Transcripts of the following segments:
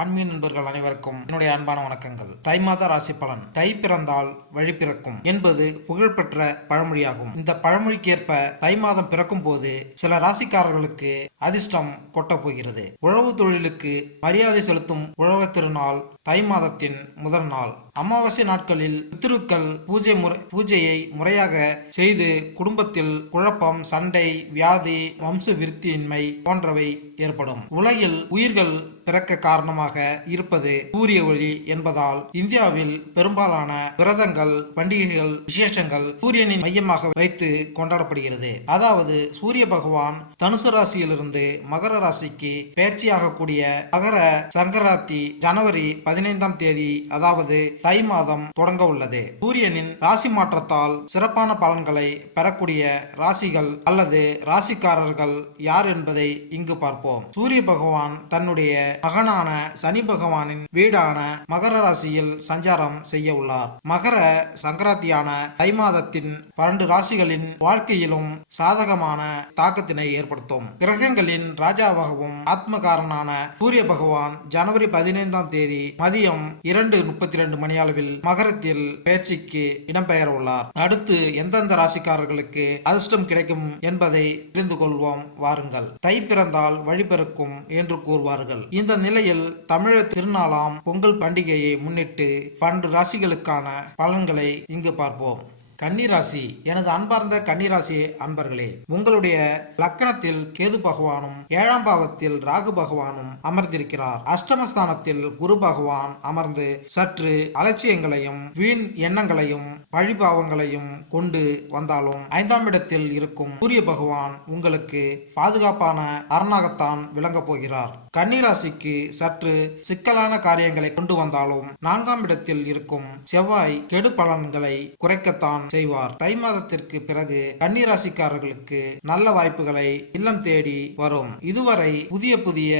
ஆன்மீக நண்பர்கள் அனைவருக்கும் என்னுடைய அன்பான வணக்கங்கள் தை மாத ராசி பலன் தை பிறந்தால் வழி பிறக்கும் என்பது புகழ்பெற்ற பழமொழியாகும் இந்த பழமொழிக்கு ஏற்ப தை மாதம் பிறக்கும் போது சில ராசிக்காரர்களுக்கு அதிர்ஷ்டம் கொட்டப் போகிறது உழவு தொழிலுக்கு மரியாதை செலுத்தும் உழவு திருநாள் தை மாதத்தின் முதல் நாள் அமாவாசை நாட்களில் பித்திருக்கள் பூஜை முறை பூஜையை முறையாக செய்து குடும்பத்தில் குழப்பம் சண்டை வியாதி வம்ச விருத்தியின்மை போன்றவை ஏற்படும் உலகில் உயிர்கள் பிறக்க காரணமாக இருப்பது சூரிய ஒளி என்பதால் இந்தியாவில் பெரும்பாலான விரதங்கள் பண்டிகைகள் விசேஷங்கள் சூரியனின் மையமாக வைத்து கொண்டாடப்படுகிறது அதாவது சூரிய பகவான் தனுசு ராசியிலிருந்து மகர ராசிக்கு பயிற்சியாகக்கூடிய மகர சங்கராத்தி ஜனவரி பதினைந்தாம் தேதி அதாவது தை மாதம் தொடங்க உள்ளது சூரியனின் ராசி மாற்றத்தால் சிறப்பான பலன்களை பெறக்கூடிய ராசிகள் அல்லது ராசிக்காரர்கள் யார் என்பதை இங்கு பார்ப்போம் சூரிய பகவான் தன்னுடைய மகனான சனி பகவானின் வீடான மகர ராசியில் சஞ்சாரம் செய்ய உள்ளார் மகர சங்கராத்தியான தை மாதத்தின் பன்னெண்டு ராசிகளின் வாழ்க்கையிலும் சாதகமான தாக்கத்தினை ஏற்படுத்தும் கிரகங்களின் ராஜாவாகவும் ஆத்மகாரனான சூரிய பகவான் ஜனவரி பதினைந்தாம் தேதி மதியம் இரண்டு முப்பத்தி ரெண்டு மணி பணியளவில் மகரத்தில் பேச்சுக்கு இடம்பெயர் உள்ளார் அடுத்து எந்தெந்த ராசிக்காரர்களுக்கு அதிர்ஷ்டம் கிடைக்கும் என்பதை தெரிந்து கொள்வோம் வாருங்கள் தை பிறந்தால் வழிபெருக்கும் என்று கூறுவார்கள் இந்த நிலையில் தமிழ திருநாளாம் பொங்கல் பண்டிகையை முன்னிட்டு பன்னெண்டு ராசிகளுக்கான பலன்களை இங்கு பார்ப்போம் கன்னிராசி எனது அன்பார்ந்த கன்னிராசி அன்பர்களே உங்களுடைய லக்கணத்தில் கேது பகவானும் ஏழாம் பாவத்தில் ராகு பகவானும் அமர்ந்திருக்கிறார் அஷ்டமஸ்தானத்தில் குரு பகவான் அமர்ந்து சற்று அலட்சியங்களையும் வீண் எண்ணங்களையும் பழிபாவங்களையும் கொண்டு வந்தாலும் ஐந்தாம் இடத்தில் இருக்கும் சூரிய பகவான் உங்களுக்கு பாதுகாப்பான அரணாகத்தான் விளங்கப் போகிறார் கன்னிராசிக்கு சற்று சிக்கலான காரியங்களை கொண்டு வந்தாலும் நான்காம் இடத்தில் இருக்கும் செவ்வாய் கெடு பலன்களை குறைக்கத்தான் செய்வார் தை மாதத்திற்கு பிறகு கன்னிராசிக்காரர்களுக்கு நல்ல வாய்ப்புகளை இல்லம் தேடி வரும் இதுவரை புதிய புதிய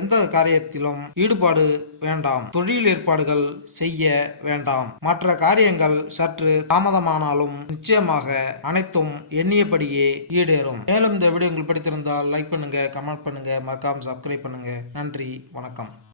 எந்த காரியத்திலும் ஈடுபாடு வேண்டாம் தொழில் ஏற்பாடுகள் செய்ய வேண்டாம் மற்ற காரியங்கள் சற்று தாமதமானாலும் நிச்சயமாக அனைத்தும் எண்ணியபடியே ஈடேறும் மேலும் இந்த வீடியோ உங்களுக்கு பிடித்திருந்தால் லைக் பண்ணுங்க கமெண்ட் பண்ணுங்க மறக்காம சப்ஸ்கிரைப் பண்ணுங்க நன்றி வணக்கம்